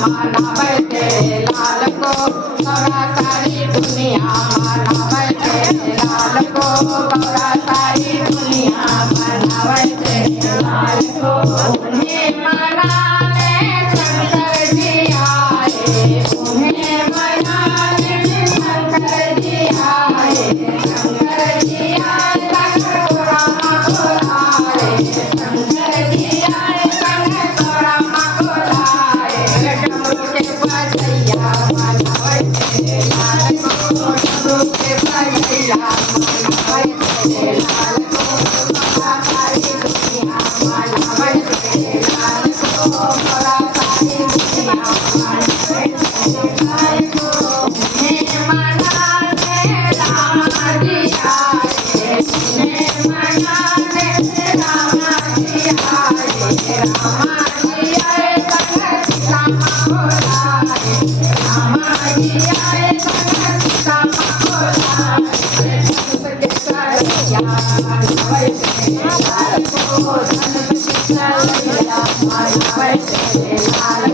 मनावे तेरे लाल को गौरा सारी दुनिया मनावे तेरे लाल को गौरा सारी दुनिया मनावे तेरे लाल को उन्हें मनाने शंकर जी आए उन्हें मनाने शंकर जी आए शंकर जी आए शंकर रामा को लाए शंकर जी आए शंकर रामा को लाए डमरू के बजैया मनावे तेरे लाल को डमरू के बजैया मनावे तेरे लाल को गौरा सारी दुनिया मनावे तेरे लाल को गौरा सारी दुनिया मनावे तेरे लाल को उन्हें मनाने रामा जी आए उन्हें मनाने रामा जी आए रामा जी आए संग सीता माँ को लाए रामा जी आए संग सीता माँ को लाए धनुष के सरिया मनावे तेरे लाल को धनुष के सरिया मनावे तेरे लाल